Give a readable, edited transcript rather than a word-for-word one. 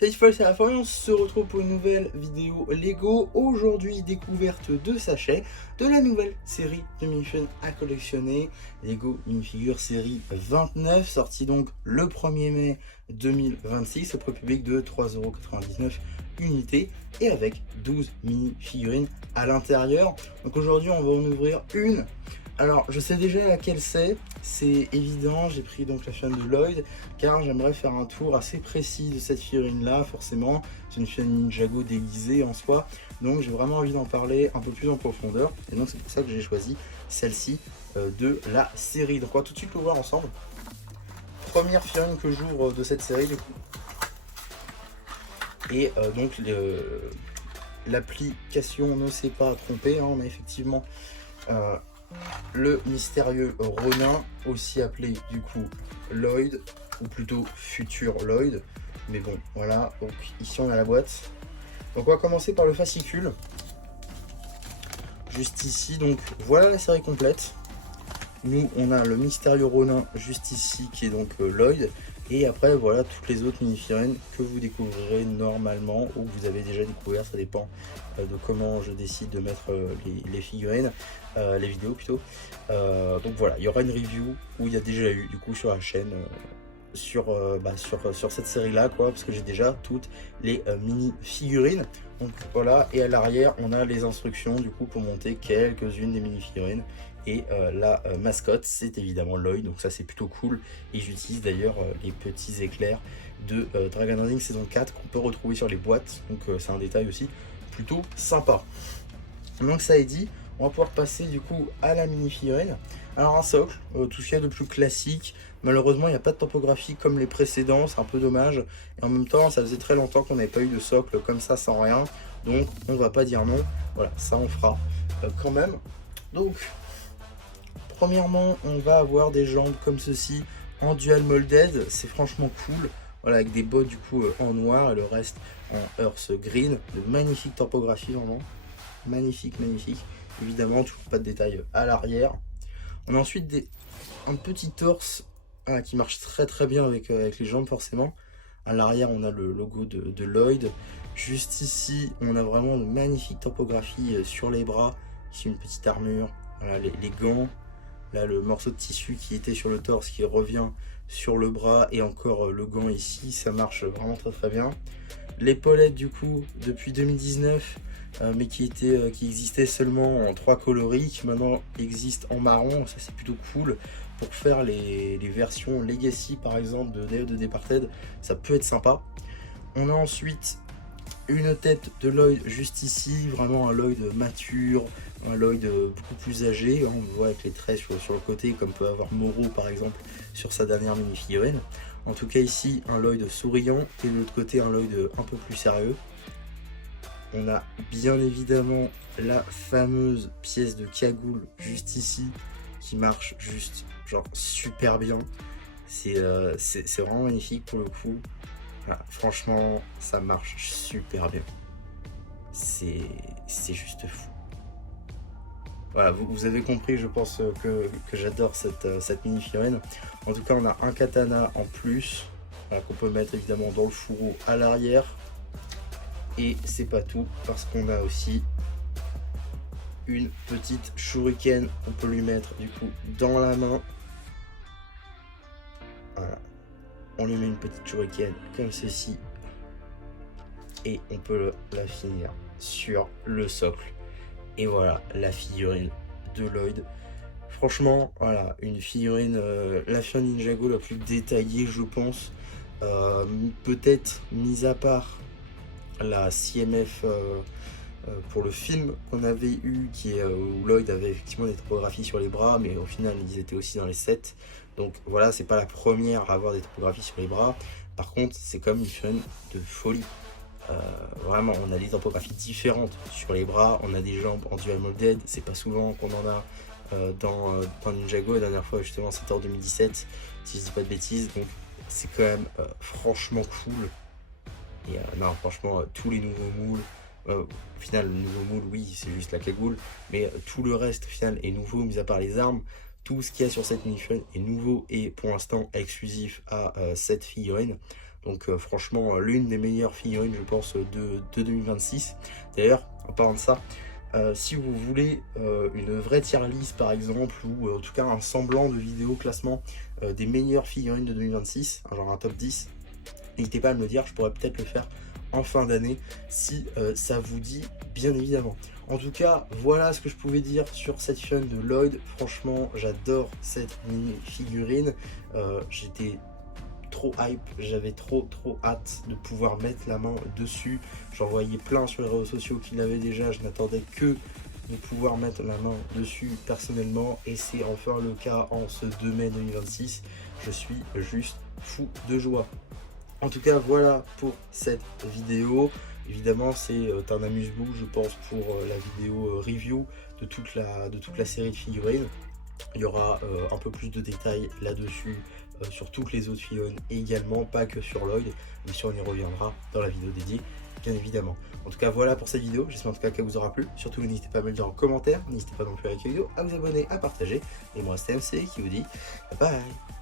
Salut Fall, c'est la fin et on se retrouve pour une nouvelle vidéo Lego. Aujourd'hui, découverte de sachets de la nouvelle série de minifigures à collectionner. Lego Minifigures série 29, sortie donc le 1er mai 2026 au prix public de 3,99 € unité et avec 12 mini-figurines à l'intérieur. Donc aujourd'hui, on va en ouvrir une. Alors, je sais déjà laquelle c'est évident, j'ai pris donc la chaîne de Lloyd, car j'aimerais faire un tour assez précis de cette figurine là, forcément, c'est une figurine Ninjago déguisée en soi, donc j'ai vraiment envie d'en parler un peu plus en profondeur, et donc c'est pour ça que j'ai choisi celle-ci de la série. Donc on va tout de suite le voir ensemble. Première figurine que j'ouvre de cette série du coup, et donc l'application ne s'est pas trompée, hein, on a effectivement le mystérieux Ronin, aussi appelé du coup Lloyd, ou plutôt futur Lloyd, mais bon voilà. Donc ici on a la boîte, donc on va commencer par le fascicule juste ici. Donc voilà la série complète. Nous on a le mystérieux Ronin juste ici qui est donc Lloyd, et après voilà toutes les autres mini-figurines que vous découvrirez normalement ou que vous avez déjà découvert, ça dépend de comment je décide de mettre les figurines, les vidéos plutôt. Donc voilà, il y aura une review où il y a déjà eu du coup sur la chaîne sur cette série là quoi, parce que j'ai déjà toutes les mini figurines. Donc voilà, et à l'arrière on a les instructions du coup pour monter quelques-unes des mini figurines. Et la mascotte, c'est évidemment Lloyd, donc ça c'est plutôt cool. Et j'utilise d'ailleurs les petits éclairs de Dragon Rising saison 4 qu'on peut retrouver sur les boîtes, donc c'est un détail aussi plutôt sympa. Donc ça est dit, on va pouvoir passer du coup à la mini figurine. Alors un socle, tout ce qu'il y a de plus classique. Malheureusement il n'y a pas de topographie comme les précédents, c'est un peu dommage. Et en même temps ça faisait très longtemps qu'on n'avait pas eu de socle comme ça sans rien, donc on va pas dire non. Voilà, ça on fera quand même. Donc premièrement, on va avoir des jambes comme ceci en dual molded, c'est franchement cool. Voilà, avec des bottes du coup en noir et le reste en earth green. De magnifique topographie, vraiment. Magnifique, magnifique. Évidemment, toujours pas de détails à l'arrière. On a ensuite un petit torse qui marche très très bien avec les jambes forcément. À l'arrière, on a le logo de Lloyd. Juste ici, on a vraiment de magnifique topographie sur les bras. Ici, une petite armure. Voilà, les gants. Là, le morceau de tissu qui était sur le torse qui revient sur le bras, et encore le gant ici, ça marche vraiment très très bien. L'épaulette du coup depuis 2019, mais qui existait seulement en 3 coloris, qui maintenant existe en marron, ça c'est plutôt cool. Pour faire les versions Legacy par exemple de Day of the Departed, ça peut être sympa. On a ensuite une tête de Lloyd juste ici, vraiment un Lloyd mature, un Lloyd beaucoup plus âgé, on le voit avec les traits sur le côté comme peut avoir Moro par exemple sur sa dernière mini figurine. En tout cas ici un Lloyd souriant et de l'autre côté un Lloyd un peu plus sérieux. On a bien évidemment la fameuse pièce de cagoule juste ici qui marche juste genre super bien. C'est vraiment magnifique pour le coup. Voilà, franchement, ça marche super bien. C'est juste fou. Voilà, vous avez compris, je pense que j'adore cette mini figurine. En tout cas, on a un katana en plus, voilà, qu'on peut mettre évidemment dans le fourreau à l'arrière. Et c'est pas tout, parce qu'on a aussi une petite shuriken qu'on peut lui mettre du coup dans la main. Voilà. On lui met une petite shuriken comme ceci. Et on peut la finir sur le socle. Et voilà la figurine de Lloyd. Franchement, voilà, une figurine, la figurine Ninjago la plus détaillée, je pense. Peut-être mis à part la CMF pour le film qu'on avait eu, où Lloyd avait effectivement des topographies sur les bras, mais au final ils étaient aussi dans les sets. Donc voilà, c'est pas la première à avoir des topographies sur les bras. Par contre, c'est comme une figurine de folie. Vraiment, on a des topographies différentes sur les bras, on a des jambes en dual molded, c'est pas souvent qu'on en a dans Ninjago. La dernière fois justement c'était en 2017 si je dis pas de bêtises, donc c'est quand même franchement cool. Et non franchement tous les nouveaux moules, au final le nouveau moule oui c'est juste la cagoule, mais tout le reste au final est nouveau mis à part les armes. Tout ce qu'il y a sur cette mini-figurine est nouveau et pour l'instant exclusif à cette figurine. Donc franchement, l'une des meilleures figurines, je pense, de 2026. D'ailleurs, en parlant de ça, si vous voulez une vraie tier list par exemple, ou en tout cas un semblant de vidéo classement des meilleures figurines de 2026, genre un top 10, n'hésitez pas à me le dire, je pourrais peut-être le faire en fin d'année si ça vous dit, bien évidemment. En tout cas, voilà ce que je pouvais dire sur cette figurine de Lloyd. Franchement, j'adore cette mini figurine. J'étais trop hype, j'avais trop hâte de pouvoir mettre la main dessus. J'en voyais plein sur les réseaux sociaux qui l'avaient déjà, je n'attendais que de pouvoir mettre la main dessus personnellement, et c'est enfin le cas en ce 2 mai 2026. Je suis juste fou de joie. En tout cas, voilà pour cette vidéo. Évidemment, c'est un amuse-bouche, je pense, pour la vidéo review de toute la série de figurines. Il y aura un peu plus de détails là-dessus, sur toutes les autres figurines également, pas que sur Lloyd, mais si on y reviendra dans la vidéo dédiée, bien évidemment. En tout cas, voilà pour cette vidéo, j'espère en tout cas qu'elle vous aura plu. Surtout, n'hésitez pas à me le dire en commentaire, n'hésitez pas non plus à liker la vidéo, à vous abonner, à partager. Et moi, c'était MC qui vous dit bye bye.